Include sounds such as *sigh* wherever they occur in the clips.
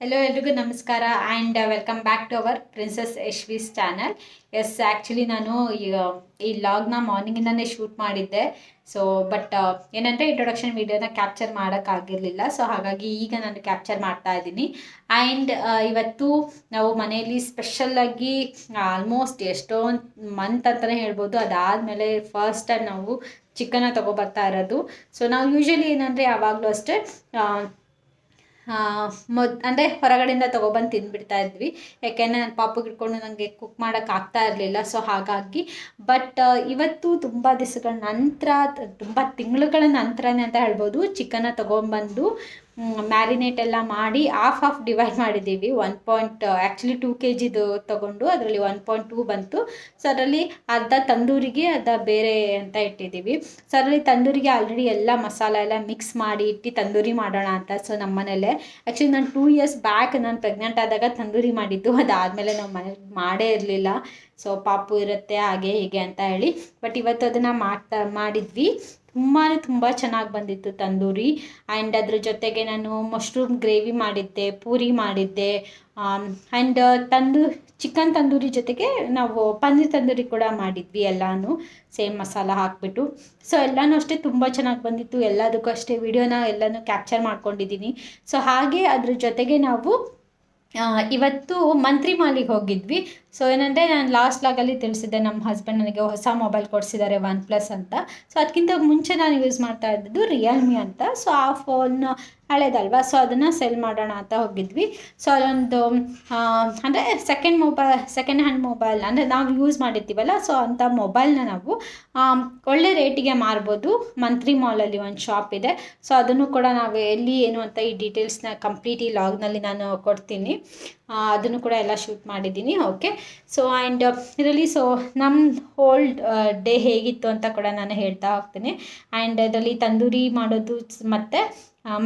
Hello ಎಲ್ರಿಗೂ ನಮಸ್ಕಾರ and welcome back to our princess Yashvi's channel yes actually ನಾನು ಈಗ ಈ ಲಾಗ್ನ ಮಾರ್ನಿಂಗಿಂದನೇ ಶೂಟ್ ಮಾಡಿದ್ದೆ. ಸೊ ಬಟ್ ಏನಂದರೆ ಇಂಟ್ರೊಡಕ್ಷನ್ ವೀಡಿಯೋನ ಕ್ಯಾಪ್ಚರ್ ಮಾಡೋಕ್ಕಾಗಿರಲಿಲ್ಲ ಸೊ ಹಾಗಾಗಿ ಈಗ ನಾನು ಕ್ಯಾಪ್ಚರ್ ಮಾಡ್ತಾ ಇದ್ದೀನಿ. ಆ್ಯಂಡ್ ಇವತ್ತು ನಾವು ಮನೆಯಲ್ಲಿ ಸ್ಪೆಷಲ್ಲಾಗಿ ಆಲ್ಮೋಸ್ಟ್ ಎಷ್ಟೊಂದು ಮಂತ್ ಅಂತಲೇ ಹೇಳ್ಬೋದು. ಅದಾದಮೇಲೆ ಫಸ್ಟ್ ಟೈಮ್ ನಾವು ಚಿಕನ್ನ ತೊಗೊಬರ್ತಾ ಇರೋದು. ಸೊ ನಾವು ಯೂಶ್ವಲಿ ಏನಂದರೆ ಯಾವಾಗಲೂ ಅಷ್ಟೇ ಆ, ಮೊದ್, ಅಂದರೆ ಹೊರಗಡೆಯಿಂದ ತೊಗೊಬಂದು ತಿಂದ್ಬಿಡ್ತಾ ಇದ್ವಿ. ಯಾಕೆಂದರೆ ನನ್ನ ಪಾಪಗೆ ಇಟ್ಕೊಂಡು ನನಗೆ ಕುಕ್ ಮಾಡೋಕೆ ಆಗ್ತಾ ಇರಲಿಲ್ಲ ಸೊ ಹಾಗಾಗಿ. ಬಟ್ ಇವತ್ತು ತುಂಬ ದಿವಸಗಳ ನಂತರ, ತುಂಬ ತಿಂಗಳುಗಳ ನಂತರನೇ ಅಂತ ಹೇಳ್ಬೋದು, ಚಿಕನ್ನ ತೊಗೊಂಬಂದು ಮ್ಯಾರಿನೇಟ್ ಎಲ್ಲ ಮಾಡಿ ಹಾಫ್ ಹಾಫ್ ಡಿವೈಡ್ ಮಾಡಿದ್ದೀವಿ. One point actually two K ಜಿದು ತೊಗೊಂಡು ಅದರಲ್ಲಿ ಒನ್ ಪಾಯಿಂಟ್ ಟೂ ಬಂತು. ಸೊ ಅದರಲ್ಲಿ ಅರ್ಧ ತಂದೂರಿಗೆ, ಅರ್ಧ ಬೇರೆ ಅಂತ ಇಟ್ಟಿದ್ದೀವಿ. ಸೊ ಅದರಲ್ಲಿ ತಂದೂರಿಗೆ ಆಲ್ರೆಡಿ ಎಲ್ಲ ಮಸಾಲ ಎಲ್ಲ ಮಿಕ್ಸ್ ಮಾಡಿ ಇಟ್ಟು ತಂದೂರಿ ಮಾಡೋಣ ಅಂತ. ಸೊ ನಮ್ಮ ಮನೇಲೆ. ಆ್ಯಕ್ಚುಲಿ ನಾನು ಟೂ ಇಯರ್ಸ್ ಬ್ಯಾಕ್ ನಾನು ಪ್ರೆಗ್ನೆಂಟ್ ಆದಾಗ ತಂದೂರಿ ಮಾಡಿದ್ದು. ಅದಾದಮೇಲೆ ನಾವು ಮನೇಲಿ ಮಾಡೇ ಇರಲಿಲ್ಲ. ಸೊ ಪಾಪು ಇರುತ್ತೆ, ಹಾಗೆ ಹೀಗೆ ಅಂತ ಹೇಳಿ. ಬಟ್ ಇವತ್ತು ಅದನ್ನು ಮಾಡ್ತಾ, ಮಾಡಿದ್ವಿ. ತುಂಬಾ ತುಂಬ ಚೆನ್ನಾಗಿ ಬಂದಿತ್ತು ತಂದೂರಿ. ಆ್ಯಂಡ್ ಅದ್ರ ಜೊತೆಗೆ ನಾನು ಮಶ್ರೂಮ್ ಗ್ರೇವಿ ಮಾಡಿದ್ದೆ, ಪೂರಿ ಮಾಡಿದ್ದೆ. ಆ್ಯಂಡ್ ತಂದು ಚಿಕನ್ ತಂದೂರಿ ಜೊತೆಗೆ ನಾವು ಪನ್ನೀರ್ ತಂದೂರಿ ಕೂಡ ಮಾಡಿದ್ವಿ ಎಲ್ಲಾನು. ಸೇಮ್ ಮಸಾಲ ಹಾಕಿಬಿಟ್ಟು. ಸೊ ಎಲ್ಲನೂ ಅಷ್ಟೇ ತುಂಬ ಚೆನ್ನಾಗಿ ಬಂದಿತ್ತು. ಎಲ್ಲದಕ್ಕೂ ಅಷ್ಟೇ ವಿಡಿಯೋನ ಎಲ್ಲನೂ ಕ್ಯಾಪ್ಚರ್ ಮಾಡ್ಕೊಂಡಿದ್ದೀನಿ ಸೊ ಹಾಗೆ ಅದ್ರ ಜೊತೆಗೆ ನಾವು ಇವತ್ತು ಮಂತ್ರಿ ಮಾಲಿಗೆ ಹೋಗಿದ್ವಿ. ಸೊ ಏನಂದರೆ ನಾನು ಲಾಸ್ಟ್ ಲಾಗಲ್ಲಿ ತಿಳಿಸಿದ್ದೆ ನಮ್ಮ ಹಸ್ಬೆಂಡ್ ನನಗೆ ಹೊಸ ಮೊಬೈಲ್ ಕೊಡಿಸಿದ್ದಾರೆ ಒನ್ ಪ್ಲಸ್ ಅಂತ. ಸೊ ಅದಕ್ಕಿಂತ ಮುಂಚೆ ನಾನು ಯೂಸ್ ಮಾಡ್ತಾ ಇದ್ದದ್ದು ರಿಯಲ್ಮಿ ಅಂತ. ಸೊ ಆ ಫೋನ್ ಹಳೇದಲ್ವಾ? ಸೊ ಅದನ್ನು ಸೆಲ್ ಮಾಡೋಣ ಅಂತ ಹೋಗಿದ್ವಿ. ಸೊ ಅದೊಂದು ಅಂದರೆ second mobile second hand mobile ಅಂದರೆ ನಾವು ಯೂಸ್ ಮಾಡಿರ್ತೀವಲ್ಲ? ಸೊ ಅಂಥ ಮೊಬೈಲ್ನ ನಾವು ಒಳ್ಳೆ ರೇಟಿಗೆ ಮಾರ್ಬೋದು. ಮಂತ್ರಿ ಮಾಲಲ್ಲಿ ಒಂದು ಶಾಪ್ ಇದೆ. ಸೊ ಅದನ್ನು ಕೂಡ ನಾವು ಎಲ್ಲಿ ಏನು ಅಂತ ಈ ಡೀಟೇಲ್ಸ್ನ ಕಂಪ್ಲೀಟ್ ಈ ಲಾಗ್ನಲ್ಲಿ ನಾನು ಕೊಡ್ತೀನಿ. ಅದನ್ನು ಕೂಡ ಎಲ್ಲ ಶೂಟ್ ಮಾಡಿದ್ದೀನಿ. ಓಕೆ ಸೊ ಆ್ಯಂಡ್ ಇದರಲ್ಲಿ ಸೊ ನಮ್ಮ ಹೋಲ್ ಡೇ ಹೇಗಿತ್ತು ಅಂತ ಕೂಡ ನಾನು ಹೇಳ್ತಾ ಹೋಗ್ತೀನಿ. ಆ್ಯಂಡ್ ಅದರಲ್ಲಿ ತಂದೂರಿ ಮಾಡೋದು ಮತ್ತು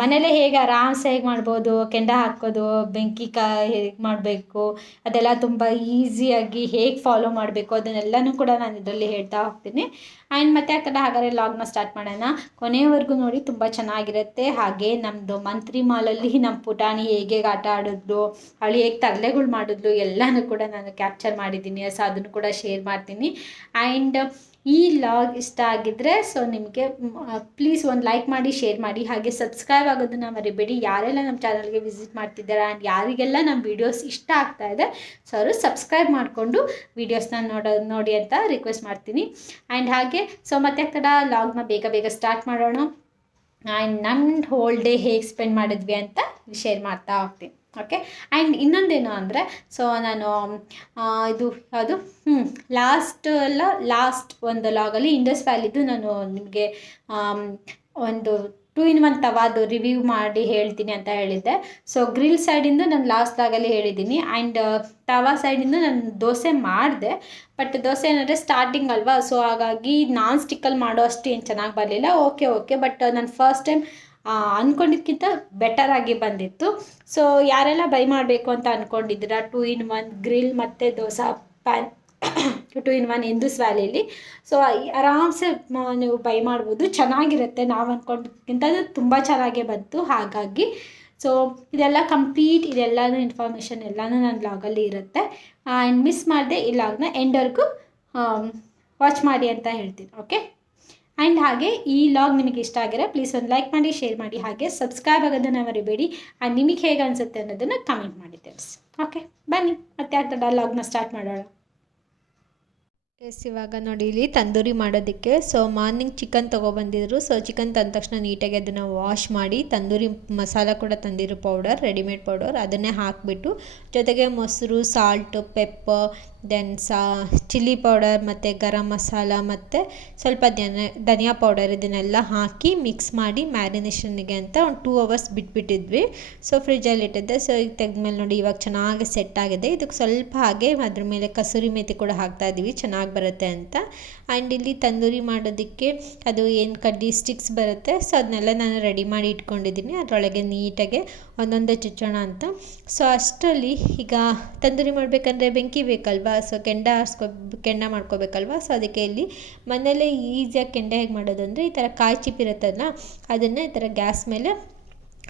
ಮನೇಲೇ ಹೇಗೆ ಆರಾಮ್ಸೆ ಹೇಗೆ ಮಾಡ್ಬೋದು, ಕೆಂಡ ಹಾಕೋದು ಬೆಂಕಿ ಕಾ ಹೇಗೆ ಮಾಡಬೇಕು, ಅದೆಲ್ಲ ತುಂಬ ಈಸಿಯಾಗಿ ಹೇಗೆ ಫಾಲೋ ಮಾಡಬೇಕು, ಅದನ್ನೆಲ್ಲನೂ ಕೂಡ ನಾನು ಇದರಲ್ಲಿ ಹೇಳ್ತಾ ಹೋಗ್ತೀನಿ. ಆ್ಯಂಡ್ ಮತ್ತೆ ಆ ಕಡೆ ಹಾಗಾದ್ರೆ ಲಾಗ್ನ ಸ್ಟಾರ್ಟ್ ಮಾಡೋಣ. ಕೊನೆಯವರೆಗೂ ನೋಡಿ ತುಂಬ ಚೆನ್ನಾಗಿರುತ್ತೆ. ಹಾಗೆ ನಮ್ಮದು ಮಂತ್ರಿ ಮಾಲಲ್ಲಿ ನಮ್ಮ ಪುಟಾಣಿ ಹೇಗೆ ಹೇಗೆ ಆಟ ಆಡಿದ್ರು ಅವಳು ಹೇಗೆ ತರಲೆಗಳು ಮಾಡಿದ್ಲು, ಎಲ್ಲನೂ ಕೂಡ ನಾನು ಕ್ಯಾಪ್ಚರ್ ಮಾಡಿದ್ದೀನಿ. ಸೊ ಅದನ್ನು ಕೂಡ ಶೇರ್ ಮಾಡ್ತೀನಿ. ಆ್ಯಂಡ್ ಈ ಲಾಗ್ ಇಷ್ಟ ಆಗಿದ್ದರೆ ಸೊ ನಿಮಗೆ ಪ್ಲೀಸ್ ಒಂದು ಲೈಕ್ ಮಾಡಿ ಶೇರ್ ಮಾಡಿ, ಹಾಗೆ ಸಬ್ಸ್ಕ್ರೈಬ್ ಆಗೋದನ್ನು ಮರಿಬೇಡಿ. ಯಾರೆಲ್ಲ ನಮ್ಮ ಚಾನಲ್ಗೆ ವಿಸಿಟ್ ಮಾಡ್ತಿದ್ದಾರೆ ಆ್ಯಂಡ್ ಯಾರಿಗೆಲ್ಲ ನಮ್ಮ ವೀಡಿಯೋಸ್ ಇಷ್ಟ ಆಗ್ತಾ ಇದೆ ಸೊ ಅವರು ಸಬ್ಸ್ಕ್ರೈಬ್ ಮಾಡಿಕೊಂಡು ವೀಡಿಯೋಸ್ನ ನೋಡೋ, ನೋಡಿ ಅಂತ ರಿಕ್ವೆಸ್ಟ್ ಮಾಡ್ತೀನಿ. ಆ್ಯಂಡ್ ಹಾಗೆ ಸೊ ಮತ್ತೆ ಕಡೆ ಲಾಗ್ನ ಬೇಗ ಬೇಗ ಸ್ಟಾರ್ಟ್ ಮಾಡೋಣ. ಆ್ಯಂಡ್ ನಮ್ಮ ಹೋಲ್ ಡೇ ಹೇಗೆ ಸ್ಪೆಂಡ್ ಮಾಡಿದ್ವಿ ಅಂತ ಶೇರ್ ಮಾಡ್ತಾ ಹೋಗ್ತೀನಿ. ಓಕೆ ಆ್ಯಂಡ್ ಇನ್ನೊಂದೇನು ಅಂದರೆ ಸೊ ನಾನು ಇದು ಯಾವುದು? ಹ್ಞೂ ಲಾಸ್ಟ್ ಎಲ್ಲ ಲಾಸ್ಟ್ ಒಂದು ಲಾಗಲ್ಲಿ ಇಂಡಸ್ ವ್ಯಾಲಿದು ನಾನು ನಿಮಗೆ ಒಂದು ಟೂ ಇನ್ ಒನ್ ತವಾದು ರಿವ್ಯೂ ಮಾಡಿ ಹೇಳ್ತೀನಿ ಅಂತ ಹೇಳಿದ್ದೆ. ಸೊ ಗ್ರಿಲ್ ಸೈಡಿಂದ ನಾನು ಲಾಸ್ಟ್ ಲಾಗಲ್ಲಿ ಹೇಳಿದ್ದೀನಿ. ಆ್ಯಂಡ್ ತವಾ ಸೈಡಿಂದ ನಾನು ದೋಸೆ ಮಾಡಿದೆ. ಬಟ್ ದೋಸೆ ಏನಂದರೆ ಸ್ಟಾರ್ಟಿಂಗ್ ಅಲ್ವಾ? ಸೊ ಹಾಗಾಗಿ ನಾನ್ ಸ್ಟಿಕ್ಕಲ್ಲಿ ಮಾಡೋ ಅಷ್ಟು ಏನು ಚೆನ್ನಾಗಿ ಬರಲಿಲ್ಲ. ಓಕೆ ಓಕೆ ಬಟ್ ನಾನು ಫಸ್ಟ್ ಟೈಮ್ ಅಂದ್ಕೊಂಡಿದ್ದಕ್ಕಿಂತ ಆಗಿ ಬಂದಿತ್ತು. ಸೊ ಯಾರೆಲ್ಲ ಬೈ ಮಾಡಬೇಕು ಅಂತ ಅಂದ್ಕೊಂಡಿದ್ದೀರಾ ಟೂ ಇನ್ ಒನ್ ಗ್ರಿಲ್ ಮತ್ತು dosa pan two in one Hindus ವ್ಯಾಲಿಲಿ ಸೊ ಆರಾಮ್ಸೆ ನೀವು ಬೈ ಮಾಡ್ಬೋದು. ಚೆನ್ನಾಗಿರುತ್ತೆ. ನಾವು ಅಂದ್ಕೊಂಡಿದ್ಕಿಂತ ಅದು ತುಂಬ ಚೆನ್ನಾಗೇ ಬಂತು. ಹಾಗಾಗಿ ಸೊ ಇದೆಲ್ಲ ಕಂಪ್ಲೀಟ್ ಇದೆಲ್ಲನೂ ಇನ್ಫಾರ್ಮೇಷನ್ ಎಲ್ಲನೂ ನನ್ನ ಲಾಗಲ್ಲಿ ಇರುತ್ತೆ. ಆ್ಯಂಡ್ ಮಿಸ್ ಮಾಡಿದೆ ಈ ಲಾಗ್ನ ಎಂಡರ್ಗೂ ವಾಚ್ ಮಾಡಿ ಅಂತ ಹೇಳ್ತೀನಿ. ಓಕೆ ಆ್ಯಂಡ್ ಹಾಗೆ ಈ ಲಾಗ್ ನಿಮಗೆ ಇಷ್ಟ ಆಗಿರೋ ಪ್ಲೀಸ್ ಒಂದು ಲೈಕ್ ಮಾಡಿ ಶೇರ್ ಮಾಡಿ, ಹಾಗೆ ಸಬ್ಸ್ಕ್ರೈಬ್ ಆಗೋದನ್ನು ಮರಿಬೇಡಿ. ಆ್ಯಂಡ್ ನಿಮಗೆ ಹೇಗೆ ಅನಿಸುತ್ತೆ ಅನ್ನೋದನ್ನು ಕಮೆಂಟ್ ಮಾಡಿ ತಿಳಿಸಿ ಓಕೆ ಬನ್ನಿ, ಮತ್ತೆ ಆಗ್ತದ ಲಾಗ್ನ ಸ್ಟಾರ್ಟ್ ಮಾಡೋಣ. ಎಸ್ ಇವಾಗ ನೋಡಿ ಇಲ್ಲಿ ತಂದೂರಿ ಮಾಡೋದಕ್ಕೆ. ಸೊ ಮಾರ್ನಿಂಗ್ ಚಿಕನ್ ತೊಗೊಬಂದಿದ್ರು. ಸೊ ಚಿಕನ್ ತಂದ ತಕ್ಷಣ ನೀಟಾಗಿ ಅದನ್ನು ವಾಶ್ ಮಾಡಿ, ತಂದೂರಿ ಮಸಾಲ ಕೂಡ ತಂದಿರೋ ಪೌಡರ್ ರೆಡಿಮೇಡ್ ಪೌಡರ್ ಅದನ್ನೇ ಹಾಕಿಬಿಟ್ಟು ಜೊತೆಗೆ ಮೊಸರು ಸಾಲ್ಟು ಪೆಪ್ಪರ್ ದೆನ್ ಸಾ ಚಿಲ್ಲಿ ಪೌಡರ್ ಮತ್ತು ಗರಂ ಮಸಾಲ ಮತ್ತು ಸ್ವಲ್ಪ ಧನ, ಧನಿಯಾ ಪೌಡರ್ ಇದನ್ನೆಲ್ಲ ಹಾಕಿ ಮಿಕ್ಸ್ ಮಾಡಿ ಮ್ಯಾರಿನೇಷನ್ಗೆ ಅಂತ ಒಂದು ಟೂ ಅವರ್ಸ್ ಬಿಟ್ಬಿಟ್ಟಿದ್ವಿ. ಸೊ ಫ್ರಿಜ್ಜಲ್ಲಿ ಇಟ್ಟಿದ್ದೆ. ಸೊ ಈಗ ತೆಗೆದ್ಮೇಲೆ ನೋಡಿ ಇವಾಗ ಚೆನ್ನಾಗಿ ಸೆಟ್ ಆಗಿದೆ. ಇದಕ್ಕೆ ಸ್ವಲ್ಪ ಹಾಗೆ ಅದ್ರ ಮೇಲೆ ಕಸೂರಿ ಮೇಥಿ ಕೂಡ ಹಾಕ್ತಾ ಇದ್ದೀವಿ ಚೆನ್ನಾಗಿ ಬರುತ್ತೆ ಅಂತ. ಆ್ಯಂಡ್ ಇಲ್ಲಿ ತಂದೂರಿ ಮಾಡೋದಕ್ಕೆ ಅದು ಏನು ಕಡ್ಡಿ ಸ್ಟಿಕ್ಸ್ ಬರುತ್ತೆ. ಸೊ ಅದನ್ನೆಲ್ಲ ನಾನು ರೆಡಿ ಮಾಡಿ ಇಟ್ಕೊಂಡಿದ್ದೀನಿ. ಅದರೊಳಗೆ ನೀಟಾಗಿ ಒಂದೊಂದೇ ಚುಚ್ಚೋಣ ಅಂತ. ಸೊ ಅಷ್ಟರಲ್ಲಿ ಈಗ ತಂದೂರಿ ಮಾಡಬೇಕಂದ್ರೆ ಬೆಂಕಿ ಬೇಕಲ್ವಾ? ಸೊ ಕೆಂಡ ಆರಿಸ್ಕೊ, ಕೆಂಡ ಮಾಡ್ಕೋಬೇಕಲ್ವಾ? ಸೊ ಅದಕ್ಕೆ ಇಲ್ಲಿ ಮನೆಯಲ್ಲೇ ಈಸಿಯಾಗಿ ಕೆಂಡ ಹೇಗೆ ಮಾಡೋದು ಅಂದರೆ ಈ ಥರ ಕಾಯಿ ಚಿಪ್ಪಿರುತ್ತಲ್ಲ ಅದನ್ನು ಈ ಥರ ಗ್ಯಾಸ್ ಮೇಲೆ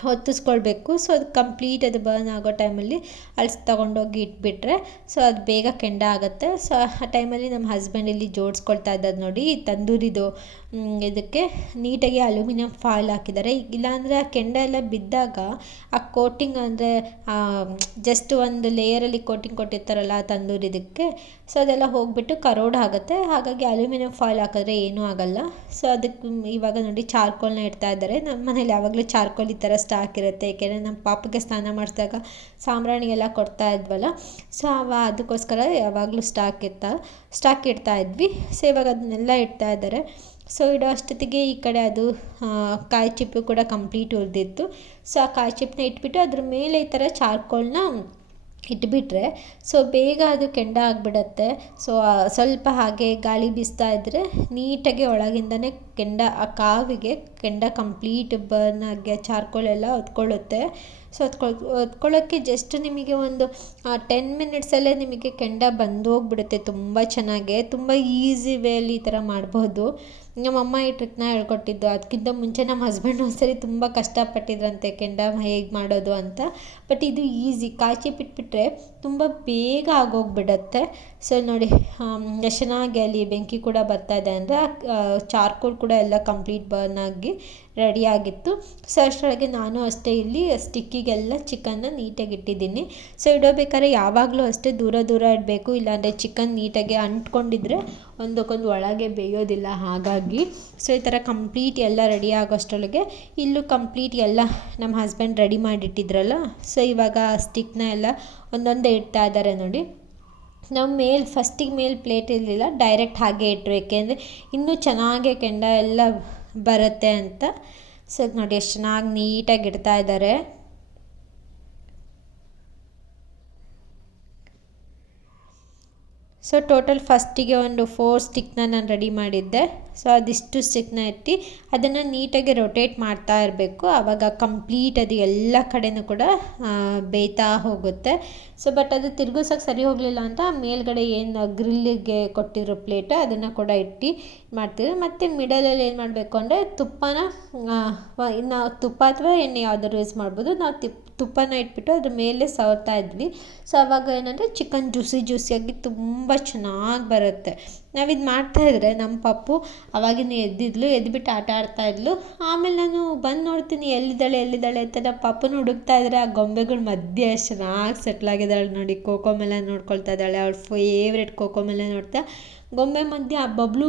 ಹೊತ್ತಿಸ್ಕೊಳ್ಬೇಕು. ಸೊ ಅದು ಕಂಪ್ಲೀಟ್ ಅದು ಬರ್ನ್ ಆಗೋ ಟೈಮಲ್ಲಿ ಅಲ್ಲಿ ತೊಗೊಂಡೋಗಿ ಇಟ್ಬಿಟ್ರೆ ಸೊ ಅದು ಬೇಗ ಕೆಂಡ ಆಗುತ್ತೆ. ಸೊ ಆ ಟೈಮಲ್ಲಿ ನಮ್ಮ ಹಸ್ಬೆಂಡ್ ಇಲ್ಲಿ ಜೋಡಿಸ್ಕೊಳ್ತಾ ಇದ್ದದ್ದು ನೋಡಿ ತಂದೂರಿದು ಇದಕ್ಕೆ ನೀಟಾಗಿ ಅಲ್ಯೂಮಿನಿಯಂ ಫಾಯಿಲ್ ಹಾಕಿದ್ದಾರೆ. ಇಲ್ಲಾಂದರೆ ಆ ಕೆಂಡ ಎಲ್ಲ ಬಿದ್ದಾಗ ಆ ಕೋಟಿಂಗ್ ಅಂದರೆ ಜಸ್ಟ್ ಒಂದು ಲೇಯರಲ್ಲಿ ಕೋಟಿಂಗ್ ಕೊಟ್ಟಿರ್ತಾರಲ್ಲ ಆ ತಂದೂರಿದಕ್ಕೆ ಸೊ ಅದೆಲ್ಲ ಹೋಗಿಬಿಟ್ಟು ಕರೋಡ್ ಆಗುತ್ತೆ. ಹಾಗಾಗಿ ಅಲ್ಯೂಮಿನಿಯಂ ಫಾಯಿಲ್ ಹಾಕಿದ್ರೆ ಏನೂ ಆಗಲ್ಲ. ಸೊ ಅದಕ್ಕೆ ಇವಾಗ ನೋಡಿ ಚಾರ್ಕೋಲ್ನ ಇಡ್ತಾ ಇದ್ದಾರೆ. ನಮ್ಮ ಮನೇಲಿ ಯಾವಾಗಲೂ ಚಾರ್ಕೋಲ್ ಈ ಥರ ಸ್ಟಾಕ್ ಇರುತ್ತೆ. ಏಕೆಂದರೆ ನಮ್ಮ ಪಾಪಗೆ ಸ್ನಾನ ಮಾಡಿಸಿದಾಗ ಸಾಂಬ್ರಾಣಿ ಎಲ್ಲ ಕೊಡ್ತಾ ಇದ್ವಲ್ಲ ಸೊ ಅವ ಅದಕ್ಕೋಸ್ಕರ ಯಾವಾಗಲೂ ಸ್ಟಾಕ್ ಇರ್ತಾ, ಸ್ಟಾಕ್ ಇಡ್ತಾ ಇದ್ವಿ. ಸೊ ಇವಾಗ ಅದನ್ನೆಲ್ಲ ಇಡ್ತಾ ಇದ್ದಾರೆ. ಸೊ ಇಡೋ ಅಷ್ಟೊತ್ತಿಗೆ ಈ ಕಡೆ ಅದು ಕಾಯಿ ಚಿಪ್ಪು ಕೂಡ ಕಂಪ್ಲೀಟ್ ಉಳಿದಿತ್ತು. ಸೊ ಆ ಕಾಯಿ ಚಿಪ್ಪನ್ನ ಇಟ್ಬಿಟ್ಟು ಅದ್ರ ಮೇಲೆ ಈ ಥರ ಚಾರ್ಕೋಲ್ನ ಇಟ್ಬಿಟ್ರೆ ಸೊ ಬೇಗ ಅದು ಕೆಂಡ ಆಗಿಬಿಡತ್ತೆ. ಸೊ ಸ್ವಲ್ಪ ಹಾಗೆ ಗಾಳಿ ಬೀಸ್ತಾ ಇದ್ದರೆ ನೀಟಾಗಿ ಒಳಗಿಂದನೇ ಕೆಂಡ, ಆ ಕಾವಿಗೆ ಕೆಂಡ ಕಂಪ್ಲೀಟ್ ಬರ್ನ್ ಆಗಿ ಚಾರ್ಕೋಲ್ ಎಲ್ಲ ಹೊತ್ಕೊಳ್ಳುತ್ತೆ. ಸೊ ಹೊತ್ಕೊಳ್ ಹೊತ್ಕೊಳ್ಳೋಕ್ಕೆ ಜಸ್ಟ್ ನಿಮಗೆ ಒಂದು ಟೆನ್ ಮಿನಿಟ್ಸಲ್ಲೇ ನಿಮಗೆ ಕೆಂಡ ಬಂದು ಹೋಗ್ಬಿಡುತ್ತೆ ತುಂಬ ಚೆನ್ನಾಗೆ. ತುಂಬ ಈಸಿ ವೇಲಿ ಈ ಥರ ಮಾಡ್ಬೋದು. ನಮ್ಮಮ್ಮ ಈ ಟ್ರಿಕ್ನ ಹೇಳ್ಕೊಟ್ಟಿದ್ದು. ಅದಕ್ಕಿಂತ ಮುಂಚೆ ನಮ್ಮ ಹಸ್ಬೆಂಡ್ ಒಂದ್ಸರಿ ತುಂಬ ಕಷ್ಟಪಟ್ಟಿದ್ರಂತೆ ಕೆಂಡ ಹೇಗೆ ಮಾಡೋದು ಅಂತ. ಬಟ್ ಇದು ಈಸಿ ಕಾಚಿ ಬಿಟ್ಬಿಟ್ರೆ ತುಂಬ ಬೇಗ ಆಗೋಗ್ಬಿಡತ್ತೆ. ಸೊ ನೋಡಿ ಎಷ್ಟು ಚೆನ್ನಾಗಿ ಅಲ್ಲಿ ಬೆಂಕಿ ಕೂಡ ಬರ್ತಾ ಇದೆ ಅಂದರೆ ಚಾರ್ಕೋಲ್ ಕೂಡ ಎಲ್ಲ ಕಂಪ್ಲೀಟ್ ಬರ್ನ್ ಆಗಿ ರೆಡಿಯಾಗಿತ್ತು ಸೊ ಅಷ್ಟರೊಳಗೆ ನಾನು ಅಷ್ಟೇ ಇಲ್ಲಿ ಸ್ಟಿಕ್ಕಿಗೆಲ್ಲ ಚಿಕನ್ನ ನೀಟಾಗಿ ಇಟ್ಟಿದ್ದೀನಿ. ಸೊ ಇಡಬೇಕಾದ್ರೆ ಯಾವಾಗಲೂ ಅಷ್ಟೇ ದೂರ ದೂರ ಇಡಬೇಕು, ಇಲ್ಲಾಂದರೆ ಚಿಕನ್ ನೀಟಾಗಿ ಅಂಟ್ಕೊಂಡಿದ್ರೆ ಒಂದಕ್ಕೊಂದು ಒಳಗೆ ಬೇಯೋದಿಲ್ಲ. ಹಾಗಾಗಿ ಸೊ ಈ ಥರ ಕಂಪ್ಲೀಟ್ ಎಲ್ಲ ರೆಡಿ ಆಗೋಷ್ಟರೊಳಗೆ ಇಲ್ಲೂ ಕಂಪ್ಲೀಟ್ ಎಲ್ಲ ನಮ್ಮ ಹಸ್ಬೆಂಡ್ ರೆಡಿ ಮಾಡಿಟ್ಟಿದ್ರಲ್ಲ. ಸೊ ಇವಾಗ ಸ್ಟಿಕ್ನ ಎಲ್ಲ ಒಂದೊಂದೇ ಇಡ್ತಾ ಇದ್ದಾರೆ ನೋಡಿ. ನಾವು ಮೇಲೆ, ಫಸ್ಟಿಗೆ ಮೇಲೆ ಪ್ಲೇಟ್ ಇರಲಿಲ್ಲ ಡೈರೆಕ್ಟ್ ಹಾಗೆ ಇಟ್ಟರು ಏಕೆಂದರೆ ಇನ್ನೂ ಚೆನ್ನಾಗಿ ಕೆಂಡ ಎಲ್ಲ ಬರುತ್ತೆ ಅಂತ. ಸೊ ನೋಡಿ, ಎಷ್ಟು ಚೆನ್ನಾಗಿ ನೀಟಾಗಿ ಇಡ್ತಾ ಇದ್ದಾರೆ ಸೊ ಟೋಟಲ್ ಫಸ್ಟಿಗೆ ಒಂದು ಫೋರ್ ಸ್ಟಿಕ್ನ ನಾನು ರೆಡಿ ಮಾಡಿದ್ದೆ. ಸೊ ಅದಿಷ್ಟು ಸ್ಟಿಕ್ನ ಇಟ್ಟು ಅದನ್ನು ನೀಟಾಗಿ ರೊಟೇಟ್ ಮಾಡ್ತಾ ಇರಬೇಕು. ಆವಾಗ ಕಂಪ್ಲೀಟ್ ಅದು ಎಲ್ಲ ಕಡೆನೂ ಕೂಡ ಬೇಯ್ತಾ ಹೋಗುತ್ತೆ. ಸೊ ಬಟ್ ಅದು ತಿರ್ಗಿಸೋಕೆ ಸರಿ ಹೋಗಲಿಲ್ಲ ಅಂತ ಮೇಲ್ಗಡೆ ಏನು ಗ್ರಿಲ್ಲಿಗೆ ಕೊಟ್ಟಿರೋ ಪ್ಲೇಟ್ ಅದನ್ನು ಕೂಡ ಇಟ್ಟು ಮಾಡ್ತೀವಿ. ಮತ್ತು ಮಿಡಲಲ್ಲಿ ಏನು ಮಾಡಬೇಕು ಅಂದರೆ ತುಪ್ಪನ ನಾವು ತುಪ್ಪ ಅಥವಾ ಎಣ್ಣೆ ಯಾವ್ದಾದ್ರು ಯೂಸ್ ಮಾಡ್ಬೋದು. ನಾವು ತಿಪ್, ತುಪ್ಪನ ಇಟ್ಬಿಟ್ಟು ಅದ್ರ ಮೇಲೆ ಸವರ್ತಾ ಇದ್ವಿ. ಸೊ ಅವಾಗ ಏನಂದರೆ ಚಿಕನ್ ಜ್ಯೂಸಿ ಜ್ಯೂಸಿಯಾಗಿ ತುಂಬ ಚೆನ್ನಾಗಿ ಬರುತ್ತೆ. ನಾವಿದು ಮಾಡ್ತಾಯಿದ್ರೆ ನಮ್ಮ ಪಪ್ಪು ಅವಾಗಿನ ಎದ್ದಿದ್ಲು ಎದ್ಬಿಟ್ಟು ಆಟ ಆಡ್ತಾ ಇದ್ಲು. ಆಮೇಲೆ ನಾನು ಬಂದು ನೋಡ್ತೀನಿ, ಎಲ್ಲಿದ್ದಾಳೆ ಎಲ್ಲಿದ್ದಾಳೆ ಅಂತ ನಮ್ಮ ಪಪ್ಪನ ಹುಡುಕ್ತಾ ಇದ್ರೆ ಆ ಗೊಂಬೆಗಳ ಮಧ್ಯೆ ಎಷ್ಟು ಚೆನ್ನಾಗಿ ಸೆಟ್ಲ್ ಆಗಿದ್ದಾಳೆ ನೋಡಿ. ಕೋಕೋ ಮೇಲೆ ನೋಡ್ಕೊಳ್ತಾ ಇದ್ದಾಳೆ, ಅವ್ಳ ಫೇವ್ರೆಟ್ ಕೋಕೋ ಮೇಲೆ ನೋಡ್ತಾ. ಗೊಂಬೆ ಮಧ್ಯೆ ಆ ಬಬ್ಲು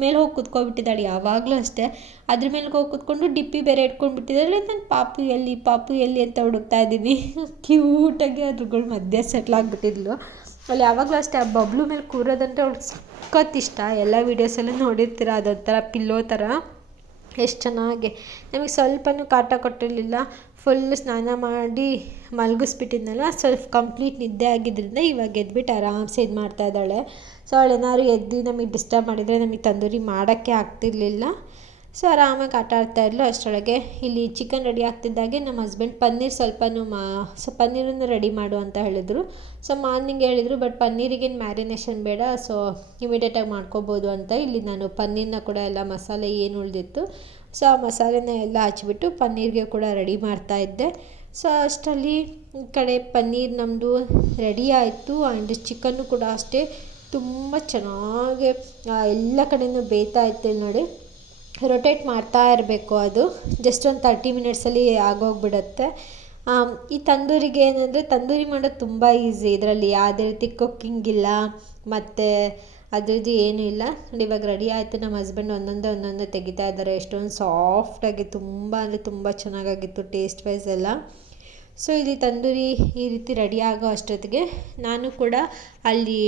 ಮೇಲೆ ಹೋಗಿ ಕುತ್ಕೊಬಿಟ್ಟಿದ್ದಾಳೆ ಯಾವಾಗಲೂ ಅಷ್ಟೇ. ಅದ್ರ ಮೇಲೆ ಹೋಗಿ ಕುತ್ಕೊಂಡು ಡಿಪ್ಪಿ ಬೇರೆ ಇಟ್ಕೊಂಡು ಬಿಟ್ಟಿದ್ದಾಳೆ. ನಾನು ಪಾಪು ಎಲ್ಲಿ ಪಾಪು ಎಲ್ಲಿ ಅಂತ ಹುಡುಕ್ತಾ ಇದ್ದೀನಿ. *laughs* ಕ್ಯೂಟಾಗಿ ಅದ್ರಗಳ ಮಧ್ಯೆ ಸೆಟ್ಲ್ ಅಲ್ಲಿ ಯಾವಾಗಲೂ ಅಷ್ಟೇ, ಆ ಬಬ್ಲು ಮೇಲೆ ಕೂರೋದಂದ್ರೆ ಅವ್ಳಿಗೆ ಸಖತ್ ಇಷ್ಟ. ಎಲ್ಲ ವೀಡಿಯೋಸಲ್ಲೂ ನೋಡಿರ್ತೀರ, ಅದೊಂಥರ ಪಿಲ್ಲೋ ಥರ. ಎಷ್ಟು ಚೆನ್ನಾಗಿ. ನಮಗೆ ಸ್ವಲ್ಪನೂ ಕಾಟ ಕೊಟ್ಟಿರಲಿಲ್ಲ. ಫುಲ್ ಸ್ನಾನ ಮಾಡಿ ಮಲಗಿಸ್ಬಿಟ್ಟಿದ್ನಲ್ಲ, ಸ್ವಲ್ಪ ಕಂಪ್ಲೀಟ್ ನಿದ್ದೆ ಆಗಿದ್ದರಿಂದ ಇವಾಗ ಎದ್ಬಿಟ್ಟು ಆರಾಮ್ಸೆ ಇದು ಮಾಡ್ತಾ ಇದ್ದಾಳೆ. ಸೊ ಅವಳು ಏನಾದ್ರು ಎದ್ದು ನಮಗೆ ಡಿಸ್ಟರ್ಬ್ ಮಾಡಿದರೆ ನಮಗೆ ತಂದೂರಿ ಮಾಡೋಕ್ಕೆ ಆಗ್ತಿರ್ಲಿಲ್ಲ. ಸೊ ಆರಾಮಾಗಿ ಆಟ ಆಡ್ತಾ ಇದ್ಲು ಅಷ್ಟರೊಳಗೆ. ಇಲ್ಲಿ ಚಿಕನ್ ರೆಡಿ ಆಗ್ತಿದ್ದಾಗೆ ನಮ್ಮ ಹಸ್ಬೆಂಡ್ ಪನ್ನೀರ್ ಸ್ವಲ್ಪನೂ ಮಾ, ಸೊ ಪನ್ನೀರನ್ನು ರೆಡಿ ಮಾಡು ಅಂತ ಹೇಳಿದರು. ಸೊ ಮಾರ್ನಿಂಗ್ ಹೇಳಿದರು ಬಟ್ ಪನ್ನೀರಿಗೇನು ಮ್ಯಾರಿನೇಷನ್ ಬೇಡ, ಸೊ ಇಮಿಡಿಯೇಟಾಗಿ ಮಾಡ್ಕೋಬೋದು ಅಂತ ಇಲ್ಲಿ ನಾನು ಪನ್ನೀರನ್ನ ಕೂಡ ಎಲ್ಲ ಮಸಾಲೆ ಏನು ಉಳಿದಿತ್ತು, ಸೊ ಆ ಮಸಾಲೆನ ಎಲ್ಲ ಹಚ್ಬಿಟ್ಟು ಪನ್ನೀರಿಗೆ ಕೂಡ ರೆಡಿ ಮಾಡ್ತಾ ಇದ್ದೆ. ಸೊ ಅಷ್ಟರಲ್ಲಿ ಕಡೆ ಪನ್ನೀರ್ ನಮ್ಮದು ರೆಡಿ ಆಯಿತು ಆ್ಯಂಡ್ ಚಿಕನ್ನು ಕೂಡ ಅಷ್ಟೇ. ತುಂಬ ಚೆನ್ನಾಗಿ ಎಲ್ಲ ಕಡೆಯೂ ಬೇಯ್ತಾ ಇತ್ತು ನೋಡಿ. ರೊಟೇಟ್ ಮಾಡ್ತಾ ಇರಬೇಕು ಅದು. ಜಸ್ಟ್ ಒಂದು ತರ್ಟಿ ಮಿನಿಟ್ಸಲ್ಲಿ ಆಗೋಗ್ಬಿಡುತ್ತೆ. ಈ ತಂದೂರಿಗೆ ಏನಂದರೆ ತಂದೂರಿ ಮಾಡೋದು ತುಂಬ ಈಸಿ ಇದರಲ್ಲಿ ಯಾವುದೇ ರೀತಿ ಕುಕ್ಕಿಂಗ್ ಇಲ್ಲ, ಮತ್ತು ಅದ್ರದ್ದು ಏನೂ ಇಲ್ಲ. ನೋಡಿ, ಇವಾಗ ರೆಡಿ ಆಯಿತು. ನಮ್ಮ ಹಸ್ಬೆಂಡ್ ಒಂದೊಂದೇ ಒಂದೊಂದೇ ತೆಗಿತಾ ಇದ್ದಾರೆ. ಎಷ್ಟೊಂದು ಸಾಫ್ಟಾಗಿ ತುಂಬ, ಅಂದರೆ ತುಂಬ ಚೆನ್ನಾಗಾಗಿತ್ತು ಟೇಸ್ಟ್ ವೈಸ್ ಎಲ್ಲ. ಸೊ ಇಲ್ಲಿ ತಂದೂರಿ ಈ ರೀತಿ ರೆಡಿ ಆಗೋ ಅಷ್ಟೊತ್ತಿಗೆ ನಾನು ಕೂಡ ಅಲ್ಲಿ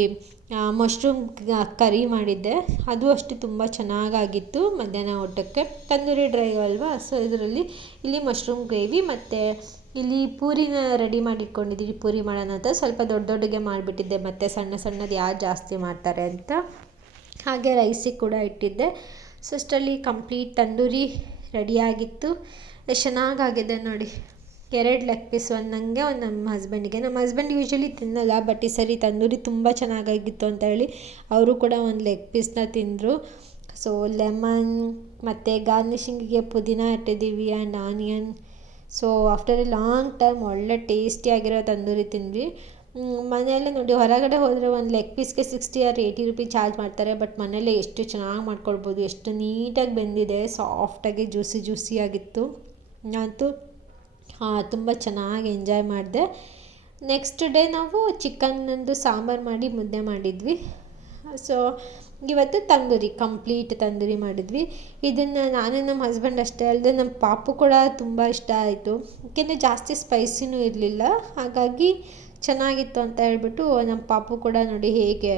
ಮಶ್ರೂಮ್ ಕರಿ ಮಾಡಿದ್ದೆ. ಅದು ಅಷ್ಟು ತುಂಬ ಚೆನ್ನಾಗಾಗಿತ್ತು ಮಧ್ಯಾಹ್ನ ಊಟಕ್ಕೆ. ತಂದೂರಿ ಡ್ರೈ ಅಲ್ವಾ? ಸೊ ಇದರಲ್ಲಿ ಇಲ್ಲಿ ಮಶ್ರೂಮ್ ಗ್ರೇವಿ ಮತ್ತು ಇಲ್ಲಿ ಪೂರಿನ ರೆಡಿ ಮಾಡಿಟ್ಕೊಂಡಿದ್ದೀವಿ ಪೂರಿ ಮಾಡೋಣ ಅಂತ. ಸ್ವಲ್ಪ ದೊಡ್ಡ ದೊಡ್ಡಗೆ ಮಾಡಿಬಿಟ್ಟಿದ್ದೆ. ಮತ್ತು ಸಣ್ಣ ಸಣ್ಣದು ಯಾರು ಜಾಸ್ತಿ ಮಾಡ್ತಾರೆ ಅಂತ. ಹಾಗೆ ರೈಸಿಗೆ ಕೂಡ ಇಟ್ಟಿದ್ದೆ. ಸೊ ಅಷ್ಟರಲ್ಲಿ ಕಂಪ್ಲೀಟ್ ತಂದೂರಿ ರೆಡಿಯಾಗಿತ್ತು ಎಷ್ಟು ಚೆನ್ನಾಗಾಗಿದೆ ನೋಡಿ. ಎರಡು ಲೆಗ್ ಪೀಸ್ ಒಂದು ನನಗೆ ಒಂದು ನಮ್ಮ ಹಸ್ಬೆಂಡಿಗೆ ನಮ್ಮ ಹಸ್ಬೆಂಡ್ ಯೂಶ್ವಲಿ ತಿನ್ನಲ್ಲ ಬಟ್ ಈ ಸರಿ ತಂದೂರಿ ತುಂಬ ಚೆನ್ನಾಗಾಗಿತ್ತು ಅಂತ ಹೇಳಿ ಅವರು ಕೂಡ ಒಂದು ಲೆಗ್ ಪೀಸ್ನ ತಿಂದರು. ಸೊ ಲೆಮನ್ ಮತ್ತು ಗಾರ್ನಿಷಿಂಗಿಗೆ ಪುದೀನ ಇಟ್ಟಿದ್ದೀವಿ and onion so after a long time ಒಳ್ಳೆ ಟೇಸ್ಟಿಯಾಗಿರೋ ತಂದೂರಿ ತಿಂದ್ವಿ. ಮನೆಯಲ್ಲೇ ನೋಡಿ, ಹೊರಗಡೆ ಹೋದರೆ ಒಂದು leg ಪೀಸ್ಗೆ sixty or eighty rupee charge ಮಾಡ್ತಾರೆ ಬಟ್ ಮನೆಯಲ್ಲೇ ಎಷ್ಟು ಚೆನ್ನಾಗಿ ಮಾಡ್ಕೊಳ್ಬೋದು, ಎಷ್ಟು ನೀಟಾಗಿ ಬೆಂದಿದೆ ಸಾಫ್ಟಾಗಿ ಜ್ಯೂಸಿ ಜ್ಯೂಸಿಯಾಗಿತ್ತು ನಾನಂತೂ ತುಂಬ ಚೆನ್ನಾಗಿ ಎಂಜಾಯ್ ಮಾಡಿದೆ. ನೆಕ್ಸ್ಟ್ ಡೇ ನಾವು ಚಿಕನ್ನಂದು ಸಾಂಬಾರು ಮಾಡಿ ಮುದ್ದೆ ಮಾಡಿದ್ವಿ. ಸೊ ಇವತ್ತು ತಂದೂರಿ ಕಂಪ್ಲೀಟ್ ತಂದೂರಿ ಮಾಡಿದ್ವಿ. ಇದನ್ನು ನಾನು ನಮ್ಮ ಹಸ್ಬೆಂಡ್ ಅಷ್ಟೇ ಅಲ್ಲದೆ ನಮ್ಮ ಪಾಪು ಕೂಡ ತುಂಬ ಇಷ್ಟ ಆಯಿತು. ಯಾಕೆಂದರೆ ಜಾಸ್ತಿ ಸ್ಪೈಸಿನೂ ಇರಲಿಲ್ಲ. ಹಾಗಾಗಿ ಚೆನ್ನಾಗಿತ್ತು ಅಂತ ಹೇಳ್ಬಿಟ್ಟು ನಮ್ಮ ಪಾಪು ಕೂಡ ನೋಡಿ ಹೇಗೆ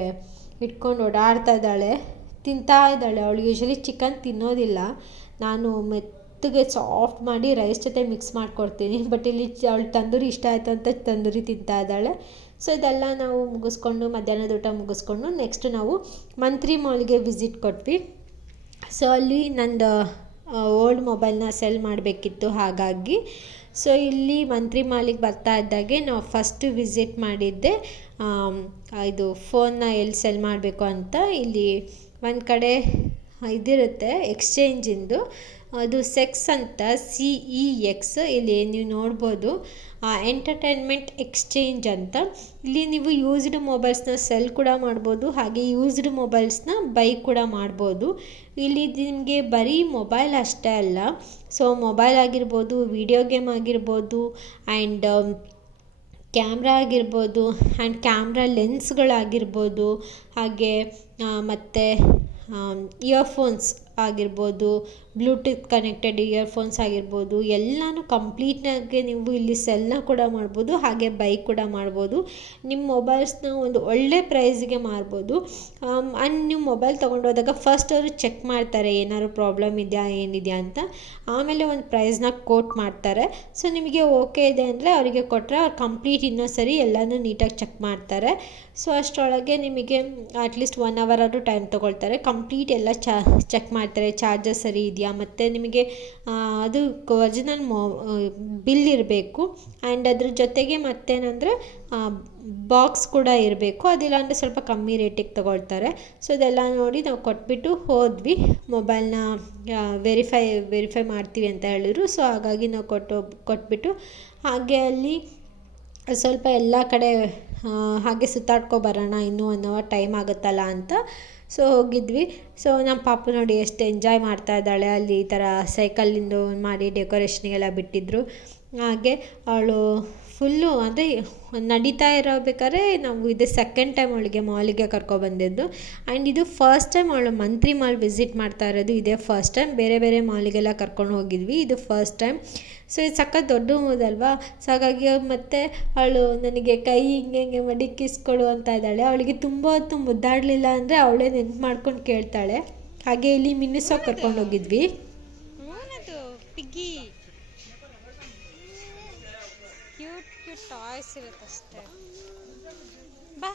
ಇಟ್ಕೊಂಡು ಓಡಾಡ್ತಾ ಇದ್ದಾಳೆ. ತಿಂತಾ ಇದ್ದಾಳೆ. ಅವಳು ಯೂಶ್ವಲಿ ಚಿಕನ್ ತಿನ್ನೋದಿಲ್ಲ. ನಾನು ಮೆತ್ತಗೆ ಸಾಫ್ಟ್ ಮಾಡಿ ರೈಸ್ ಜೊತೆ ಮಿಕ್ಸ್ ಮಾಡಿಕೊಡ್ತೀನಿ. ಬಟ್ ಇಲ್ಲಿ ಅವಳು ತಂದೂರಿ ಇಷ್ಟ ಆಯಿತು ಅಂತ ತಂದೂರಿ ತಿಂತಾ ಇದ್ದಾಳೆ. ಸೊ ಇದೆಲ್ಲ ನಾವು ಮುಗಿಸ್ಕೊಂಡು, ಮಧ್ಯಾಹ್ನದ ಊಟ ಮುಗಿಸ್ಕೊಂಡು ನೆಕ್ಸ್ಟ್ ನಾವು ಮಂತ್ರಿ ಮಾಲ್ಗೆ ವಿಸಿಟ್ ಕೊಟ್ವಿ. ಸೊ ಅಲ್ಲಿ ನಂದು ಓಲ್ಡ್ ಮೊಬೈಲ್ನ ಸೆಲ್ ಮಾಡಬೇಕಿತ್ತು ಹಾಗಾಗಿ. ಸೊ ಇಲ್ಲಿ ಮಂತ್ರಿ ಮಾಲಿಗೆ ಬರ್ತಾ ಇದ್ದಾಗೆ ನಾವು ಫಸ್ಟ್ ವಿಸಿಟ್ ಮಾಡಿದ್ದೆ. ಇದು ಫೋನ್ನ ಎಲ್ಲಿ ಸೆಲ್ ಮಾಡಬೇಕು ಅಂತ. ಇಲ್ಲಿ ಒಂದು ಕಡೆ ಇದಿರುತ್ತೆ ಎಕ್ಸ್ಚೇಂಜಿಂದು ಅದು ಸೆಕ್ಸ್ ಅಂತ ಸಿ ಇ ಎಕ್ಸ್ ಇಲ್ಲಿ ನೀವು ನೋಡ್ಬೋದು. ಎಂಟರ್ಟೈನ್ಮೆಂಟ್ ಎಕ್ಸ್ಚೇಂಜ್ ಅಂತ. ಇಲ್ಲಿ ನೀವು ಯೂಸ್ಡ್ ಮೊಬೈಲ್ಸ್ನ ಸೆಲ್ ಕೂಡ ಮಾಡ್ಬೋದು, ಹಾಗೆ ಯೂಸ್ಡ್ ಮೊಬೈಲ್ಸ್ನ ಬೈ ಕೂಡ ಮಾಡ್ಬೋದು. ಇಲ್ಲಿ ನಿಮಗೆ ಬರೀ ಮೊಬೈಲ್ ಅಷ್ಟೇ ಅಲ್ಲ, ಸೊ ಮೊಬೈಲ್ ಆಗಿರ್ಬೋದು, ವಿಡಿಯೋ ಗೇಮ್ ಆಗಿರ್ಬೋದು, ಆ್ಯಂಡ್ ಕ್ಯಾಮ್ರಾ ಆಗಿರ್ಬೋದು, ಆ್ಯಂಡ್ ಕ್ಯಾಮ್ರಾ ಲೆನ್ಸ್ಗಳಾಗಿರ್ಬೋದು, ಹಾಗೆ ಮತ್ತು ಇಯರ್ಫೋನ್ಸ್ ಆಗಿರ್ಬೋದು ಬ್ಲೂಟೂತ್ ಕನೆಕ್ಟೆಡ್ ಇಯರ್ಫೋನ್ಸ್ ಆಗಿರ್ಬೋದು, ಎಲ್ಲನೂ ಕಂಪ್ಲೀಟಾಗಿ ನೀವು ಇಲ್ಲಿ ಸೆಲ್ನ ಕೂಡ ಮಾಡ್ಬೋದು, ಹಾಗೆ ಬೈ ಕೂಡ ಮಾಡ್ಬೋದು. ನಿಮ್ಮ ಮೊಬೈಲ್ಸ್ನ ಒಂದು ಒಳ್ಳೆ ಪ್ರೈಸ್ಗೆ ಮಾರ್ಬೋದು. ಆ್ಯಂಡ್ ನೀವು ಮೊಬೈಲ್ ತೊಗೊಂಡೋದಾಗ ಫಸ್ಟ್ ಅವರು ಚೆಕ್ ಮಾಡ್ತಾರೆ, ಏನಾದ್ರು ಪ್ರಾಬ್ಲಮ್ ಇದೆಯಾ, ಏನಿದೆಯಾ ಅಂತ. ಆಮೇಲೆ ಒಂದು ಪ್ರೈಸ್ನ ಕೋಟ್ ಮಾಡ್ತಾರೆ. ಸೊ ನಿಮಗೆ ಓಕೆ ಇದೆ ಅಂದರೆ ಅವರಿಗೆ ಕೊಟ್ಟರೆ ಅವ್ರು ಕಂಪ್ಲೀಟ್ ಇನ್ನೊಂದು ಸರಿ ಎಲ್ಲನೂ ನೀಟಾಗಿ ಚೆಕ್ ಮಾಡ್ತಾರೆ. ಸೊ ಅಷ್ಟರೊಳಗೆ ನಿಮಗೆ ಅಟ್ಲೀಸ್ಟ್ ಒನ್ ಅವರ್ ಆದರೂ ಟೈಮ್ ತೊಗೊಳ್ತಾರೆ. ಕಂಪ್ಲೀಟ್ ಎಲ್ಲ ಚೆಕ್ ಮಾಡ್ತಾರೆ ಚಾರ್ಜರ್ ಸರಿ ಇದೆಯಾ ಮತ್ತು ನಿಮಗೆ ಅದು ಒರಿಜಿನಲ್ ಮೊ ಬಿಲ್ ಇರಬೇಕು. ಆ್ಯಂಡ್ ಅದ್ರ ಜೊತೆಗೆ ಮತ್ತೇನಂದರೆ ಬಾಕ್ಸ್ ಕೂಡ ಇರಬೇಕು. ಅದಿಲ್ಲ ಅಂದರೆ ಸ್ವಲ್ಪ ಕಮ್ಮಿ ರೇಟಿಗೆ ತಗೊಳ್ತಾರೆ. ಸೊ ಇದೆಲ್ಲ ನೋಡಿ ನಾವು ಕೊಟ್ಬಿಟ್ಟು ಹೋದ್ವಿ. ಮೊಬೈಲ್ನ ವೆರಿಫೈ ವೆರಿಫೈ ಮಾಡ್ತೀವಿ ಅಂತ ಹೇಳಿದ್ರು. ಸೊ ಹಾಗಾಗಿ ನಾವು ಕೊಟ್ಟು, ಕೊಟ್ಬಿಟ್ಟು ಹಾಗೆ ಅಲ್ಲಿ ಸ್ವಲ್ಪ ಎಲ್ಲ ಕಡೆ ಹಾಗೆ ಸುತ್ತಾಡ್ಕೊ ಬರೋಣ. ಇನ್ನೂ ಒನ್ ಟೈಮ್ ಆಗುತ್ತಲ್ಲ ಅಂತ. ಸೊ ಹೋಗಿದ್ವಿ. ಸೊ ನಮ್ಮ ಪಾಪು ನೋಡಿ ಎಷ್ಟು ಎಂಜಾಯ್ ಮಾಡ್ತಾ ಇದ್ದಾಳೆ. ಅಲ್ಲಿ ಈ ಥರ ಸೈಕಲಿಂದು ಮಾಡಿ ಡೆಕೋರೇಷನ್ಗೆಲ್ಲ ಬಿಟ್ಟಿದ್ರು. ಹಾಗೆ ಅವಳು ಫುಲ್ಲು ಅಂದರೆ ನಡೀತಾ ಇರಬೇಕಾದ್ರೆ ನಾವು ಇದು ಸೆಕೆಂಡ್ ಟೈಮ್ ಅವಳಿಗೆ ಮಾಲಿಗೆ ಕರ್ಕೊಬಂದಿದ್ದು ಆ್ಯಂಡ್ ಇದು ಫಸ್ಟ್ ಟೈಮ್ ಅವಳು ಮಂತ್ರಿ ಮಾಲ್ ವಿಸಿಟ್ ಮಾಡ್ತಾ ಇರೋದು ಇದೇ ಫಸ್ಟ್ ಟೈಮ್ ಬೇರೆ ಬೇರೆ ಮಾಲಿಗೆಲ್ಲ ಕರ್ಕೊಂಡು ಹೋಗಿದ್ವಿ ಇದು ಫಸ್ಟ್ ಟೈಮ್ ಸೊ ಇದು ಸಖತ್ ದೊಡ್ಡ ಮೂದಲ್ವಾ ಸೊ ಹಾಗಾಗಿ ಮತ್ತೆ ಅವಳು ನನಗೆ ಕೈ ಹಿಂಗೆ ಹಿಂಗೆ ಮಡಿಕ್ಕಿಸ್ಕೊಳು ಅಂತ ಇದ್ದಾಳೆ ಅವಳಿಗೆ ತುಂಬ ಹೊತ್ತು ಮುದ್ದಾಡಲಿಲ್ಲ ಅಂದರೆ ಅವಳೇ ನೆನ್ಪು ಮಾಡ್ಕೊಂಡು ಕೇಳ್ತಾಳೆ ಹಾಗೆ ಇಲ್ಲಿ ಮಿನಿಸೋ ಕರ್ಕೊಂಡು ಹೋಗಿದ್ವಿ ಏನದು ಪಿಗ್ಗಿ ಕ್ಯೂಟ್ ಕ್ಯೂಟ್ ಟಾಯ್ಸ್ ಇರುತ್ತಷ್ಟೇ ಬಾ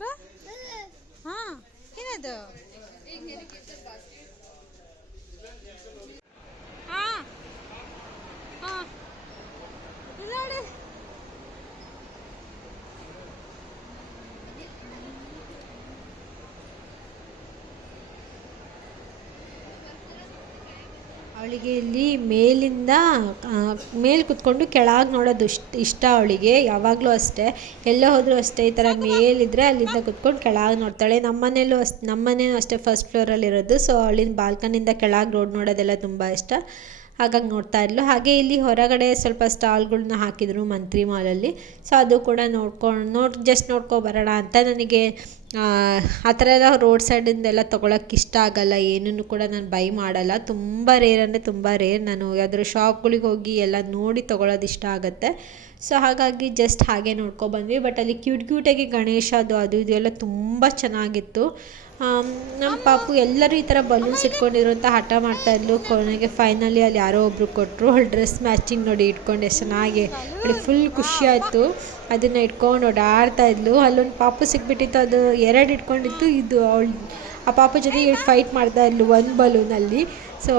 ಬಾ ಹಾ ಏನದು ಹಾ ಹಾ ಇಲ್ಲ ಅವಳಿಗೆ ಇಲ್ಲಿ ಮೇಲಿಂದ ಮೇಲೆ ಕುತ್ಕೊಂಡು ಕೆಳಗೆ ನೋಡೋದು ಇಷ್ಟ ಅವಳಿಗೆ, ಯಾವಾಗಲೂ ಅಷ್ಟೇ. ಎಲ್ಲೇ ಹೋದರೂ ಅಷ್ಟೇ, ಈ ಥರ ಮೇಲಿದ್ದರೆ ಅಲ್ಲಿಂದ ಕುತ್ಕೊಂಡು ಕೆಳಗೆ ನೋಡ್ತಾಳೆ. ನಮ್ಮ ಮನೇಲೂ ಅಷ್ಟೇ ನಮ್ಮ ಮನೇನೂ ಅಷ್ಟೇ ಫಸ್ಟ್ ಫ್ಲೋರಲ್ಲಿರೋದು ಸೊ ಅವಳಿನ ಬಾಲ್ಕನಿಂದ ಕೆಳಗೆ ರೋಡ್ ನೋಡೋದೆಲ್ಲ ತುಂಬ ಇಷ್ಟ. ಹಾಗಾಗಿ ನೋಡ್ತಾ ಇದ್ಲು. ಹಾಗೆ ಇಲ್ಲಿ ಹೊರಗಡೆ ಸ್ವಲ್ಪ ಸ್ಟಾಲ್ಗಳ್ನ ಹಾಕಿದ್ರು ಮಂತ್ರಿ ಮಾಲಲ್ಲಿ. ಸೊ ಅದು ಕೂಡ ನೋಡ್ಕೊಂಡು ನೋಡ್ ಜಸ್ಟ್ ನೋಡ್ಕೊ ಬರೋಣ ಅಂತ ನನಗೆ ಆ, ಥರ ಎಲ್ಲ ರೋಡ್ ಸೈಡಿಂದೆಲ್ಲ ತೊಗೊಳಕ್ಕೆ ಇಷ್ಟ ಆಗಲ್ಲ. ಏನನ್ನು ಕೂಡ ನಾನು ಬೈ ಮಾಡಲ್ಲ. ತುಂಬ ರೇರ್ ಅಂದರೆ ತುಂಬ ರೇರ್. ನಾನು ಯಾವ್ದಾದ್ರು ಶಾಪ್ಗಳಿಗೆ ಹೋಗಿ ಎಲ್ಲ ನೋಡಿ ತೊಗೊಳೋದು ಇಷ್ಟ ಆಗುತ್ತೆ. ಸೊ ಹಾಗಾಗಿ ಜಸ್ಟ್ ಹಾಗೆ ನೋಡ್ಕೊಬಂದ್ವಿ ಬಟ್ ಅಲ್ಲಿ ಕ್ಯೂಟ್ ಕ್ಯೂಟಾಗಿ ಗಣೇಶ ಅದು ಅದು ಇದು ಎಲ್ಲ ತುಂಬ ಚೆನ್ನಾಗಿತ್ತು. ನಮ್ಮ ಪಾಪು ಎಲ್ಲರೂ ಈ ಥರ ಬಲೂನ್ಸ್ ಇಟ್ಕೊಂಡಿರುವಂಥ ಹಠ ಮಾಡ್ತಾಯಿದ್ಲು ಕೊನೆಗೆ ಫೈನಲಿ ಅಲ್ಲಿ ಯಾರೋ ಒಬ್ಬರು ಕೊಟ್ಟರು ಅವಳು ಡ್ರೆಸ್ ಮ್ಯಾಚಿಂಗ್ ನೋಡಿ ಇಟ್ಕೊಂಡು ಎಷ್ಟು ಚೆನ್ನಾಗಿ. ಅವಳಿಗೆ ಫುಲ್ ಖುಷಿ ಆಯಿತು. ಅದನ್ನು ಇಟ್ಕೊಂಡು ಓಡಾಡ್ತಾ ಇದ್ಲು. ಅಲ್ಲೊಂದು ಪಾಪು ಸಿಕ್ಬಿಟ್ಟಿತ್ತು. ಅದು ಎರಡು ಇಟ್ಕೊಂಡಿತ್ತು. ಇದು ಅವಳು, ಆ ಪಾಪು ಜೊತೆ ಫೈಟ್ ಮಾಡ್ತಾ ಇದ್ಲು ಒಂದು ಬಲೂನಲ್ಲಿ ಸೊ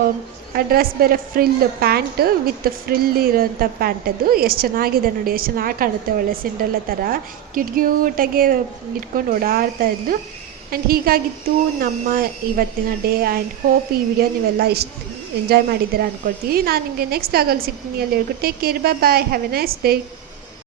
ಆ ಡ್ರೆಸ್ ಬೇರೆ ಫ್ರಿಲ್ ಪ್ಯಾಂಟ್ ವಿತ್ ಫ್ರಿಲ್ ಇರೋಂಥ ಪ್ಯಾಂಟ್ ಅದು. ಎಷ್ಟು ಚೆನ್ನಾಗಿದೆ ನೋಡಿ. ಎಷ್ಟು ಚೆನ್ನಾಗಿ ಕಾಣುತ್ತೆ ಒಳ್ಳೆ ಸಿಂಡ್ರೆಲ್ಲ ಥರ ಕ್ಯೂಟ್ ಊಟಗೆ ಇಟ್ಕೊಂಡು ಓಡಾಡ್ತಾ ಇದ್ಲು. ಆ್ಯಂಡ್ ಹೀಗಾಗಿತ್ತು ನಮ್ಮ ಇವತ್ತಿನ ಡೇ ಆ್ಯಂಡ್ ಹೋಪ್ ಈ ವಿಡಿಯೋ ನೀವೆಲ್ಲ ಇಷ್ಟ ಎಂಜಾಯ್ ಮಾಡಿದ್ದೀರಾ ಅಂದ್ಕೊಳ್ತೀವಿ ನಾನು ನಿಮಗೆ ನೆಕ್ಸ್ಟ್ ಆಗಲ್ಲಿ ಸಿಗ್ತೀನಿ ಅಲ್ಲಿ ಹೇಳ್ಕೊ take care bye bye have a nice day